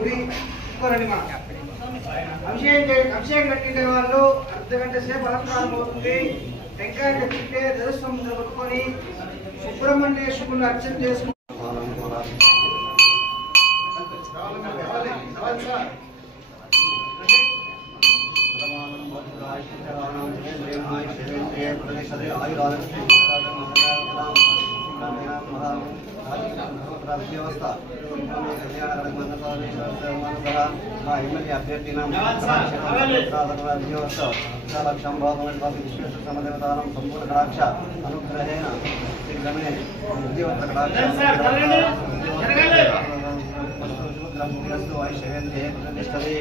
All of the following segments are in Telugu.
గుడి ఇంకోరండి మా అభిషేకం కట్టిండే వాళ్ళు అర్ధగంట సేపు అలంకారం అవుతుంది. టెంకాయ కట్టింటే ధ్వజస్తంభం పట్టుకొని సుబ్రహ్మణ్యేశ్వరుని అర్చన చేసుకుంటారు. व्यवस्था एमएलए अभ्यर्थी समदेवता संपूर्ण कटाक्ष अनुग्रहेण शीघ्रमे प्रतिष्ठते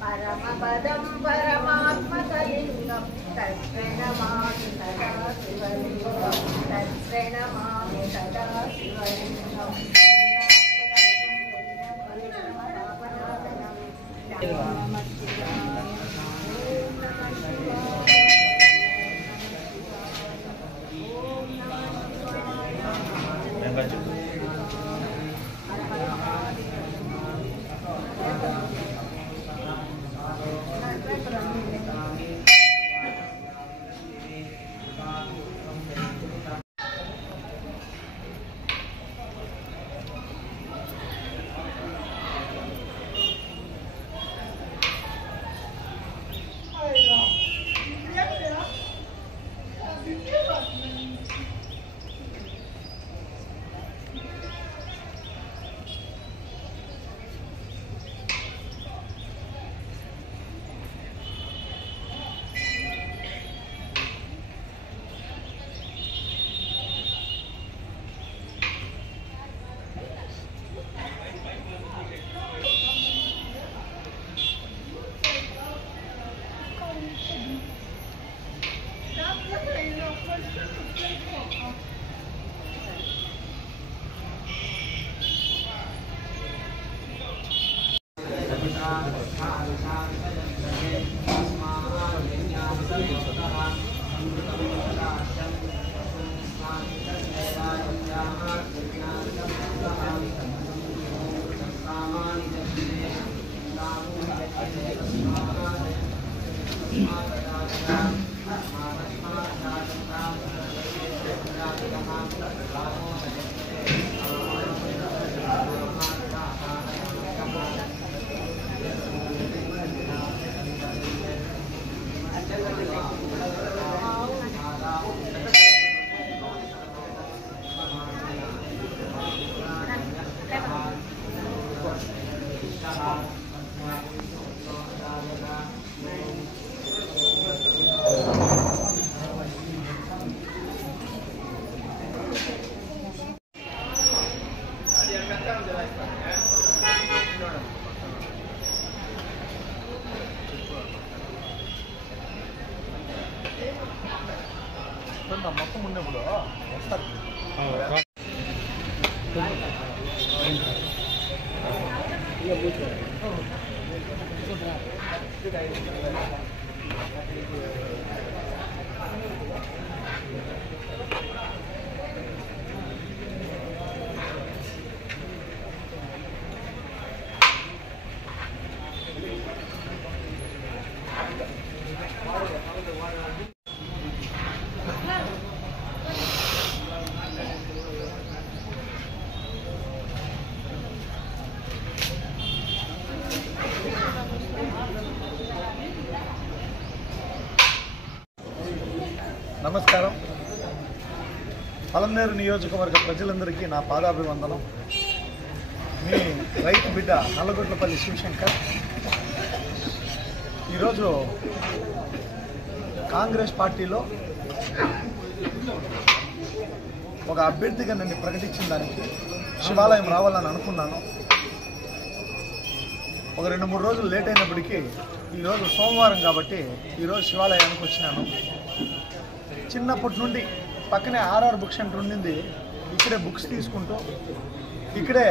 परमपदं परमात्मकलिङ्गं तत्प्रणमामि सदा शिवलिङ्गं तत्प्रणमामि सदा शिवलिङ्गम् మొత్తం ఉన్నప్పుడు వస్తారు. నమస్కారం. పలమనేరు నియోజకవర్గ ప్రజలందరికీ నా పాదాభివందనం. మీ రైతు బిడ్డ నల్లగొట్లపల్లి శివశంకర్. ఈరోజు కాంగ్రెస్ పార్టీలో ఒక అభ్యర్థిగా నన్ను ప్రకటించిన దానికి శివాలయం రావాలని అనుకున్నాను. ఒక 2-3 రోజులు లేట్ అయినప్పటికీ ఈరోజు సోమవారం కాబట్టి ఈరోజు శివాలయానికి వచ్చినాను. చిన్నప్పటి నుండి పక్కనే ఆర్ఆర్ బుక్ సెంటర్ ఉండింది. ఇక్కడే బుక్స్ తీసుకుంటూ ఇక్కడే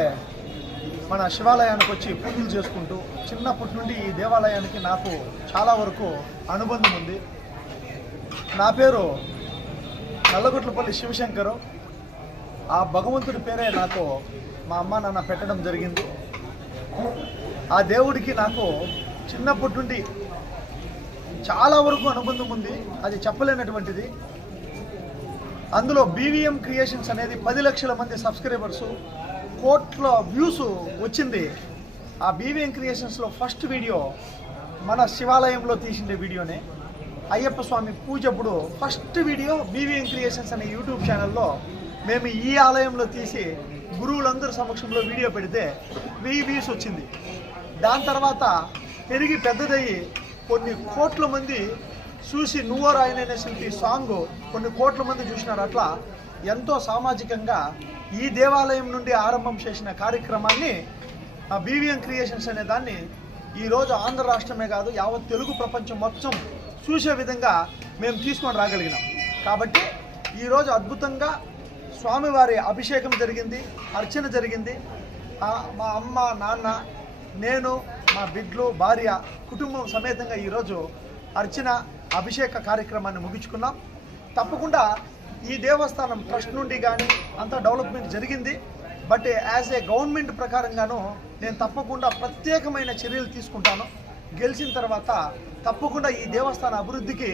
మన శివాలయానికి వచ్చి పూజలు చేసుకుంటూ చిన్నప్పటి నుండి ఈ దేవాలయానికి నాకు చాలా వరకు అనుబంధం ఉంది. నా పేరు నల్లగొట్లపల్లి శివశంకరు. ఆ భగవంతుడి పేరే నాకు మా అమ్మ నాన్న పెట్టడం జరిగింది. ఆ దేవుడికి నాకు చిన్నప్పటి నుండి చాలా వరకు అనుబంధం ఉంది. అది చెప్పలేనటువంటిది. అందులో బీవీఎం క్రియేషన్స్ అనేది 10 లక్షల మంది సబ్స్క్రైబర్స్, కోట్ల వ్యూస్ వచ్చింది. ఆ బీవీఎం క్రియేషన్స్లో ఫస్ట్ వీడియో మన శివాలయంలో తీసిన వీడియోనే. అయ్యప్ప స్వామి పూజ అప్పుడు ఫస్ట్ వీడియో బీవీఎం క్రియేషన్స్ అనే యూట్యూబ్ ఛానల్లో మేము ఈ ఆలయంలో తీసి గురువులందరి సమక్షంలో వీడియో పెడితే 1000 వ్యూస్ వచ్చింది. దాని తర్వాత పెరిగి పెద్దదయ్యి కొన్ని కోట్ల మంది చూసి నువ్వో రాయననే శిల్పి సాంగ్ కొన్ని కోట్ల మంది చూసినారు. అట్లా ఎంతో సామాజికంగా ఈ దేవాలయం నుండి ఆరంభం చేసిన కార్యక్రమాన్ని బీవీఎం క్రియేషన్స్ అనే దాన్ని ఈరోజు ఆంధ్ర రాష్ట్రమే కాదు యావత్ తెలుగు ప్రపంచం మొత్తం చూసే విధంగా మేము తీసుకొని రాగలిగినాం. కాబట్టి ఈరోజు అద్భుతంగా స్వామివారి అభిషేకం జరిగింది, అర్చన జరిగింది. మా అమ్మ నాన్న, నేను, మా బిడ్డలు, భార్య, కుటుంబం సమేతంగా ఈరోజు అర్చన అభిషేక కార్యక్రమాన్ని ముగించుకున్నాం. తప్పకుండా ఈ దేవస్థానం ట్రస్ట్ నుండి కానీ అంత డెవలప్మెంట్ జరిగింది. బట్ యాజ్ ఏ గవర్నమెంట్ ప్రకారంగాను నేను తప్పకుండా ప్రత్యేకమైన చర్యలు తీసుకుంటాను. గెలిచిన తర్వాత తప్పకుండా ఈ దేవస్థాన అభివృద్ధికి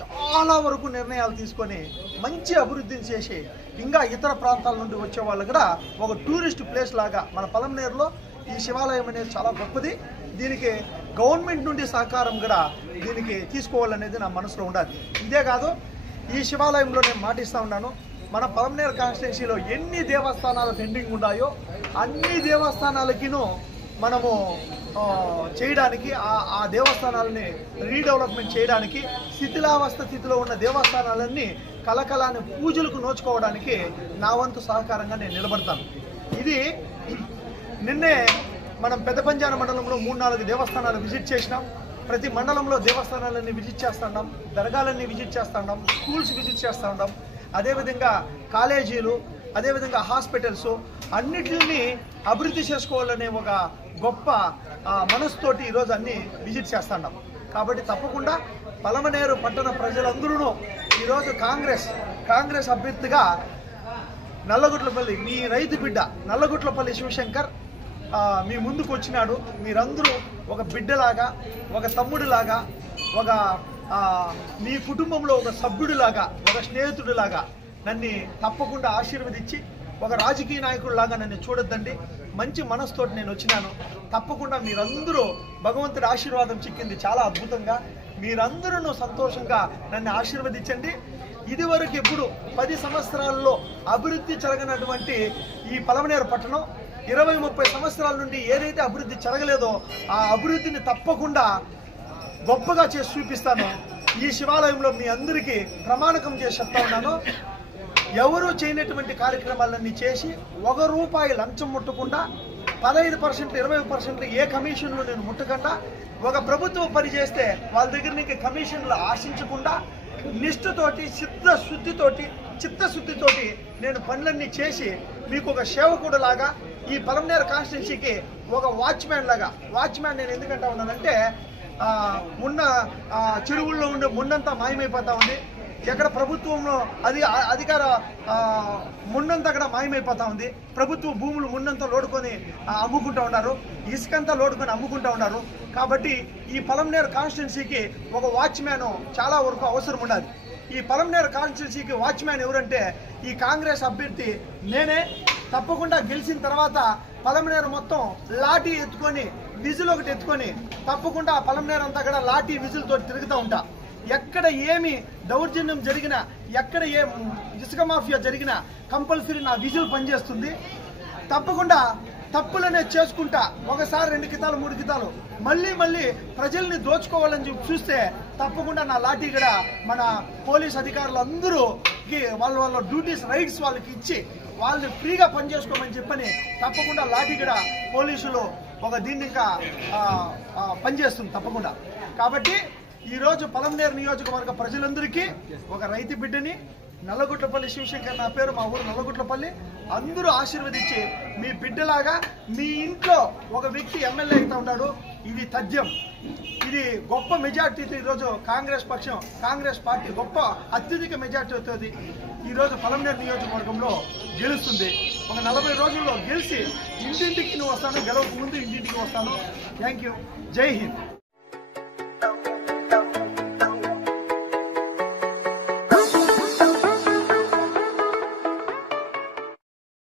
చాలా వరకు నిర్ణయాలు తీసుకొని మంచి అభివృద్ధిని చేసి ఇంకా ఇతర ప్రాంతాల నుండి వచ్చే వాళ్ళు కూడా ఒక టూరిస్ట్ ప్లేస్ లాగా మన పలమనేరులో ఈ శివాలయం అనేది చాలా గొప్పది. దీనికి గవర్నమెంట్ నుండి సహకారం కూడా దీనికి తీసుకోవాలనేది నా మనసులో ఉండాలి. ఇదే కాదు, ఈ శివాలయంలో నేను మాటిస్తూ ఉన్నాను, మన పలమనేరు కాన్స్టిట్యున్సీలో ఎన్ని దేవస్థానాలు పెండింగ్ ఉన్నాయో అన్ని దేవస్థానాలకిను మనము చేయడానికి ఆ దేవస్థానాలని రీడెవలప్మెంట్ చేయడానికి శిథిలావస్థ స్థితిలో ఉన్న దేవస్థానాలన్నీ కలకలాని పూజలకు నోచుకోవడానికి నా వంతు సహకారంగా నేను నిలబడతాను. ఇది నిన్నే మనం పెద్దపంజాన మండలంలో 3-4 దేవస్థానాలు విజిట్ చేసినాం. ప్రతి మండలంలో దేవస్థానాలన్నీ విజిట్ చేస్తున్నాం, దర్గాలన్నీ విజిట్ చేస్తున్నాం, స్కూల్స్ విజిట్ చేస్తూ ఉన్నాం. అదేవిధంగా కాలేజీలు, అదేవిధంగా హాస్పిటల్స్ అన్నిటిని అభివృద్ధి చేసుకోవాలనే ఒక గొప్ప మనసుతోటి ఈరోజు అన్ని విజిట్ చేస్తున్నాం. కాబట్టి తప్పకుండా పలమనేరు పట్టణ ప్రజలందరూ ఈరోజు కాంగ్రెస్ అభ్యర్థిగా నల్లగొట్లపల్లి మీ రైతు బిడ్డ నల్లగొట్లపల్లి శివశంకర్ మీ ముందుకు వచ్చినాడు. మీరందరూ ఒక బిడ్డలాగా, ఒక తమ్ముడిలాగా, ఒక మీ కుటుంబంలో ఒక సభ్యుడిలాగా, ఒక స్నేహితుడిలాగా నన్ను తప్పకుండా ఆశీర్వదించి ఒక రాజకీయ నాయకుడిలాగా నన్ను చూడొద్దండి. మంచి మనసుతోటి నేను వచ్చినాను. తప్పకుండా మీరందరూ భగవంతుడి ఆశీర్వాదం చిక్కింది చాలా అద్భుతంగా. మీరందరూ సంతోషంగా నన్ను ఆశీర్వదించండి. ఇదివరకు ఎప్పుడు 10 సంవత్సరాల్లో అభివృద్ధి జరగనటువంటి ఈ పలమనేరు పట్టణం 20-30 సంవత్సరాల నుండి ఏదైతే అభివృద్ధి జరగలేదో ఆ అభివృద్ధిని తప్పకుండా గొప్పగా చేసి చూపిస్తాను. ఈ శివాలయంలో మీ అందరికీ ప్రమాణకం చేసి చెప్తా ఉన్నాను. ఎవరు చేయనటువంటి కార్యక్రమాలన్నీ చేసి ₹1 లంచం ముట్టకుండా 15%, 20% ఏ కమిషన్లు నేను ముట్టకుండా ఒక ప్రభుత్వం పని చేస్తే వాళ్ళ దగ్గర నుంచి కమిషన్లు ఆశించకుండా నిష్ఠతోటి చిత్తశుద్ధితోటి నేను పనులన్నీ చేసి మీకు ఒక సేవకుడు లాగా ఈ పలమనేరు కాన్స్టిట్యున్సీకి ఒక వాచ్మ్యాన్ లాగా. వాచ్మ్యాన్ నేను ఎందుకంటా ఉన్నానంటే ఉన్న చెరువుల్లో ఉండే మున్నంతా మాయమైపోతా ఉంది. ఎక్కడ ప్రభుత్వంలో అధికార మున్నంతా అక్కడ మాయమైపోతా ఉంది. ప్రభుత్వ భూములు మున్నంతా లోడుకొని అమ్ముకుంటూ ఉన్నారు, ఇసుకంతా లోడుకొని అమ్ముకుంటూ ఉన్నారు. కాబట్టి ఈ పలమనేరు కాన్స్టిట్యున్సీకి ఒక వాచ్మ్యాన్ చాలా వరకు అవసరం ఉండాలి. ఈ పలమనేరు కాన్స్టిట్యున్సీకి వాచ్మ్యాన్ ఎవరంటే ఈ కాంగ్రెస్ అభ్యర్థి నేనే. తప్పకుండా గెలిచిన తర్వాత పలమనేరు మొత్తం లాఠీ ఎత్తుకొని విజిల్ ఒకటి ఎత్తుకొని తప్పకుండా పలమనేరు అంతా కూడా లాఠీ విజిల్తో తిరుగుతూ ఉంటా. ఎక్కడ ఏమి దౌర్జన్యం జరిగినా, ఎక్కడ ఏ ఇసుక మాఫియా జరిగినా కంపల్సరీ నా విజిల్ పనిచేస్తుంది. తప్పకుండా తప్పులనే చేసుకుంటా ఒకసారి 2 కితాలు 3 కితాలు మళ్ళీ ప్రజల్ని దోచుకోవాలని చూస్తే తప్పకుండా నా లాఠీ కూడా మన పోలీస్ అధికారులందరూకి వాళ్ళ డ్యూటీస్ రైట్స్ వాళ్ళకి ఇచ్చి వాళ్ళని ఫ్రీగా పనిచేసుకోమని చెప్పని తప్పకుండా లాఠీ కూడా పోలీసులు ఒక దీన్ని ఇంకా పనిచేస్తుంది తప్పకుండా. కాబట్టి ఈరోజు పలమనేరు నియోజకవర్గ ప్రజలందరికీ ఒక రైతు బిడ్డని, నల్లగుట్లపల్లి శివశంకర్ నా పేరు, మా ఊరు నల్లగుట్లపల్లి. అందరూ ఆశీర్వదించి మీ బిడ్డలాగా మీ ఇంట్లో ఒక వ్యక్తి ఎమ్మెల్యే అవుతా ఉన్నాడు. ఇది తథ్యం. ఇది గొప్ప మెజార్టీతో ఈరోజు కాంగ్రెస్ పార్టీ గొప్ప అత్యధిక మెజార్టీతో ఈరోజు పలమనేరు నియోజకవర్గంలో గెలుస్తుంది. ఒక 40 రోజుల్లో గెలిచి ఇంటింటికి నువ్వు వస్తాను, గెలవక ముందు ఇంటింటికి వస్తాను. Thank you. జై హింద్.